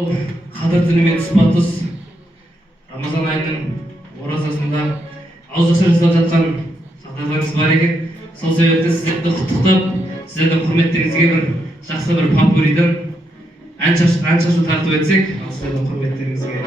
Қадір түнімен тұспа-тұс Рамазан айының оразасында ауызашар жасап жатқан жағдайларыңыз бар екен. Сол себепті сіздерді құттықтап, сіздердің құрметтеріңізге бір жақсы бір поппуридан ән шашу тарту етсек, сіздердің құрметтеріңізге